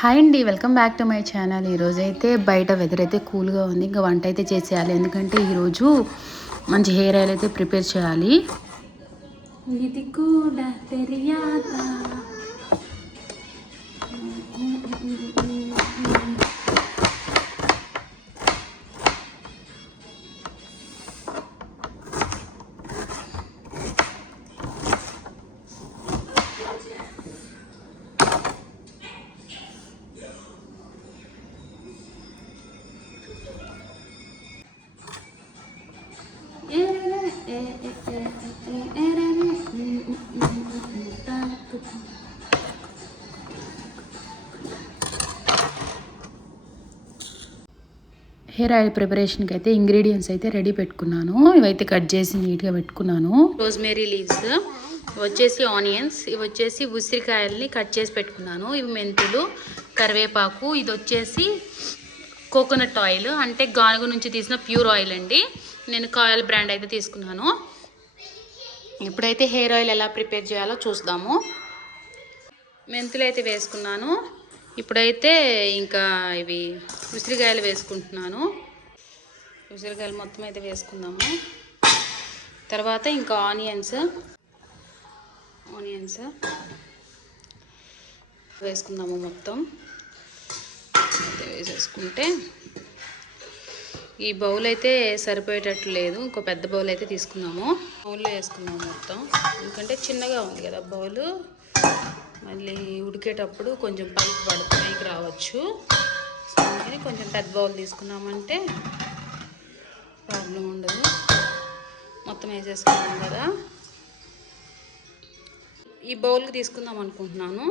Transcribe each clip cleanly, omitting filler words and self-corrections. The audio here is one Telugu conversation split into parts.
హాయ్ అండి, welcome back to my channel. ఈరోజైతే బయట వెదర్ అయితే కూల్గా ఉంది. ఇంకా వంట అయితే చేసేయాలి, ఎందుకంటే ఈరోజు మంచి హెయిర్ ఆయిల్ అయితే ప్రిపేర్ చేయాలి. ఇది కూడా తెలియదా. హెయిర్ ఆయిల్ ప్రిపరేషన్కి అయితే ఇంగ్రీడియంట్స్ అయితే రెడీ పెట్టుకున్నాను. ఇవైతే కట్ చేసి నీట్గా పెట్టుకున్నాను. రోజ్మేరీ లీవ్స్, వచ్చేసి ఆనియన్స్, ఇవి వచ్చేసి ఉసిరికాయల్ని కట్ చేసి పెట్టుకున్నాను. ఇవి మెంతులు, కరివేపాకు, ఇది వచ్చేసి కోకోనట్ ఆయిల్, అంటే గానుగ నుంచి తీసిన ప్యూర్ ఆయిల్ అండి. నేను కాయల్ బ్రాండ్ అయితే తీసుకున్నాను. ఇప్పుడైతే హెయిర్ ఆయిల్ ఎలా ప్రిపేర్ చేయాలో చూద్దాము. మెంతులు అయితే వేసుకున్నాను. ఇప్పుడైతే ఇంకా ఇవి ఉసిరికాయలు వేసుకుంటున్నాను. ఉసిరికాయలు మొత్తం అయితే వేసుకుందాము. తర్వాత ఇంకా ఆనియన్స్ వేసుకుందాము. మొత్తం అయితే వేసేసుకుంటే ఈ బౌల్ అయితే సరిపోయేటట్లు లేదు, ఇంకో పెద్ద బౌల్ అయితే తీసుకున్నాము. బౌల్లో వేసుకున్నాము మొత్తం, ఎందుకంటే చిన్నగా ఉంది కదా బౌలు. మళ్ళీ ఉడికేటప్పుడు కొంచెం పైకి రావచ్చు. అందుకని కొంచెం పెద్ద బౌల్ తీసుకున్నామంటే ప్రాబ్లం ఉండదు. మొత్తం వేసేసుకున్నాం కదా, ఈ బౌల్కి తీసుకుందాం అనుకుంటున్నాను.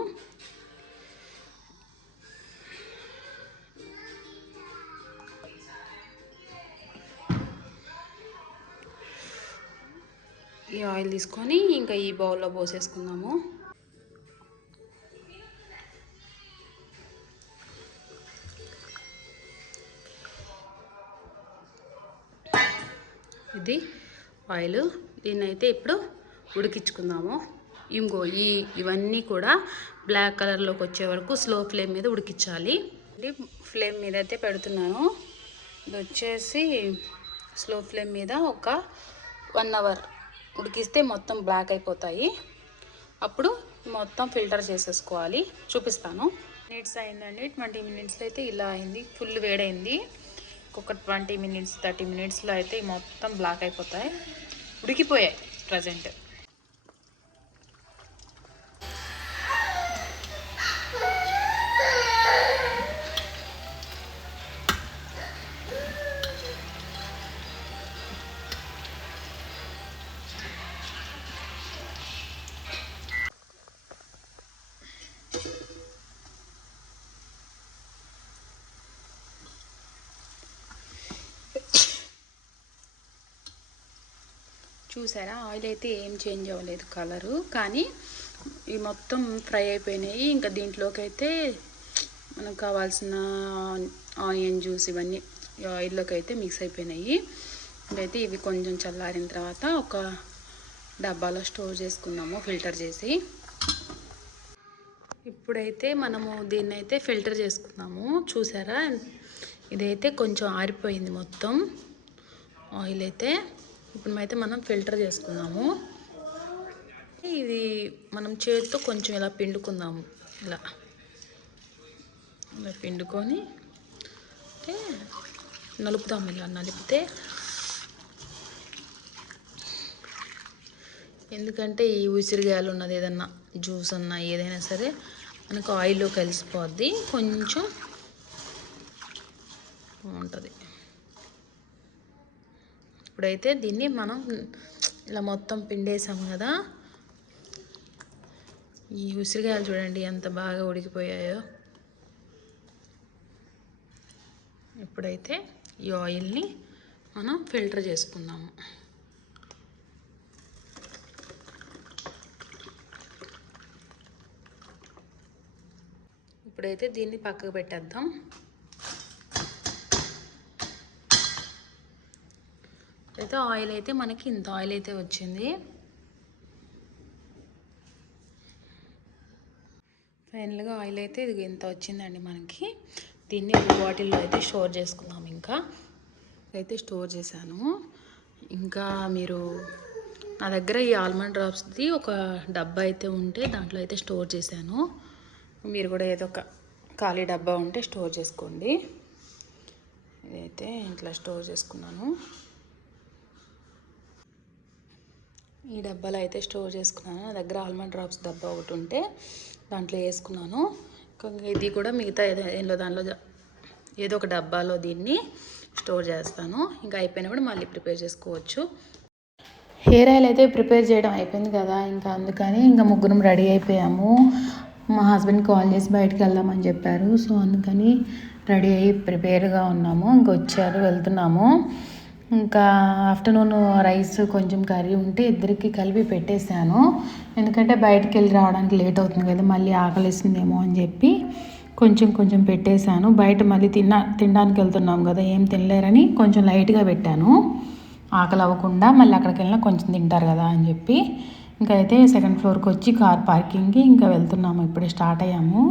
ఈ ఆయిల్ తీసుకొని ఇంకా ఈ బౌల్లో పోసేసుకుందాము. ఇది ఆయిల్, దీన్ని అయితే ఇప్పుడు ఉడికించుకుందాము. ఇవన్నీ కూడా బ్లాక్ కలర్లోకి వచ్చే వరకు స్లో ఫ్లేమ్ మీద ఉడికించాలి. ఫ్లేమ్ మీద అయితే పెడుతున్నాను. ఇది వచ్చేసి స్లో ఫ్లేమ్ మీద ఒక 1 అవర్ ఉడికిస్తే మొత్తం బ్లాక్ అయిపోతాయి. అప్పుడు మొత్తం ఫిల్టర్ చేసేసుకోవాలి. చూపిస్తాను. మినిట్స్ అయిందండి. 20 మినిట్స్లో అయితే ఇలా అయింది. ఫుల్ వేడైంది. ఒక 20 మినిట్స్ 30 మినిట్స్లో అయితే మొత్తం బ్లాక్ అయిపోతాయి, ఉడికిపోయాయి ప్రజెంట్. చూసారా, ఆయిల్ అయితే ఏం చేంజ్ అవ్వలేదు కలరు, కానీ ఇవి మొత్తం ఫ్రై అయిపోయినాయి. ఇంకా దీంట్లోకి అయితే మనకు కావాల్సిన ఆనియన్ జ్యూస్ ఇవన్నీ ఈ ఆయిల్లోకి అయితే మిక్స్ అయిపోయినాయి. ఇంకైతే ఇవి కొంచెం చల్లారిన తర్వాత ఒక డబ్బాలో స్టోర్ చేసుకుందాము, ఫిల్టర్ చేసి. ఇప్పుడైతే మనము దీన్ని అయితే ఫిల్టర్ చేసుకుందాము. చూసారా, ఇదైతే కొంచెం ఆరిపోయింది మొత్తం ఆయిల్ అయితే. ఇప్పుడు అయితే మనం ఫిల్టర్ చేసుకుందాము. ఇది మనం చేతితో కొంచెం ఇలా పిండుకుందాము. ఇలా పిండుకొని నలుపుదాం. ఇలా నలిపితే, ఎందుకంటే ఈ ఉసిరికాయలు ఉన్నది ఏదన్నా జ్యూస్ అన్నా ఏదైనా సరే మనకు ఆయిల్లో కలిసిపోద్ది, కొంచెం బాగుంటుంది. ఇప్పుడైతే దీన్ని మనం ఇలా మొత్తం పిండేసాము కదా. ఈ ఉసిరికాయలు చూడండి ఎంత బాగా ఉడికిపోయాయో. ఇప్పుడైతే ఈ ఆయిల్ని మనం ఫిల్టర్ చేసుకుందాము. ఇప్పుడైతే దీన్ని పక్కకు పెట్టేద్దాం. అయితే ఆయిల్ అయితే మనకి ఇంత ఆయిల్ అయితే వచ్చింది. ఫైనల్గా ఆయిల్ అయితే ఇది ఎంత వచ్చిందండి మనకి. దీన్ని ఒక బాటిల్లో అయితే స్టోర్ చేసుకుందాం. ఇంకా అయితే స్టోర్ చేశాను. ఇంకా మీరు నా దగ్గర ఈ ఆల్మండ్ డ్రాప్స్ది ఒక డబ్బా అయితే ఉంటే దాంట్లో అయితే స్టోర్ చేశాను. మీరు కూడా ఏదో ఒక ఖాళీ డబ్బా ఉంటే స్టోర్ చేసుకోండి. ఇదైతే ఇంట్లో స్టోర్ చేసుకున్నాను. ఈ డబ్బాలో అయితే స్టోర్ చేసుకున్నాను. నా దగ్గర ఆల్మండ్ డ్రాప్స్ డబ్బా ఒకటి ఉంటే దాంట్లో వేసుకున్నాను. ఇది కూడా మిగతా దానిలో ఏదో ఒక డబ్బాలో దీన్ని స్టోర్ చేస్తాను. ఇంకా అయిపోయినప్పుడు మళ్ళీ ప్రిపేర్ చేసుకోవచ్చు. హెయిర్ ఆయిల్ అయితే ప్రిపేర్ చేయడం అయిపోయింది కదా, ఇంకా అందుకని ఇంకా ముగ్గురం రెడీ అయిపోయాము. మా హస్బెండ్ కాల్ చేసి బయటకు వెళ్దామని చెప్పారు. సో అందుకని రెడీ అయ్యి ప్రిపేర్గా ఉన్నాము. ఇంకా వచ్చారు, వెళ్తున్నాము. ఇంకా ఆఫ్టర్నూన్ రైస్ కొంచెం కర్రీ ఉంటే ఇద్దరికి కలిపి పెట్టేశాను. ఎందుకంటే బయటికి వెళ్ళి రావడానికి లేట్ అవుతుంది కదా, మళ్ళీ ఆకలిస్తుందేమో అని చెప్పి కొంచెం పెట్టేశాను. బయట మళ్ళీ తినడానికి వెళ్తున్నాం కదా, ఏం తినలేరని కొంచెం లైట్గా పెట్టాను. ఆకలి అవ్వకుండా మళ్ళీ అక్కడికి వెళ్ళినా కొంచెం తింటారు కదా అని చెప్పి ఇంకా అయితే సెకండ్ ఫ్లోర్కి వచ్చి కార్ పార్కింగ్కి ఇంకా వెళ్తున్నాము. ఇప్పుడే స్టార్ట్ అయ్యాము.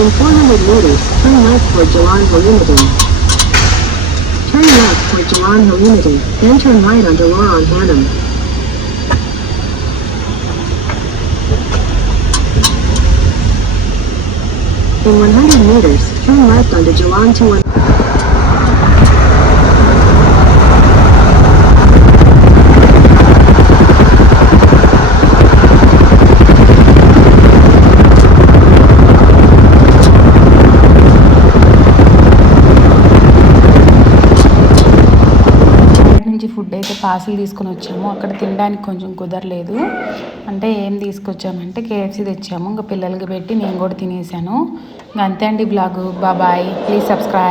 In 400 meters, turn left for Jalan Halimudin. Turn left for Jalan Halimudin, then turn right onto Lorong Hanum. In 100 meters, turn left onto Jalan Tuan. Food అయితే పార్సిల్ తీసుకొని వచ్చాము. అక్కడ తినడానికి కొంచెం కుదరలేదు. అంటే ఏం తీసుకొచ్చామంటే KFC తెచ్చాము. ఇంకా పిల్లలకి పెట్టి నేను కూడా తినేసాను. ఇంకా అంతే అండి బ్లాగు. Bye, please subscribe.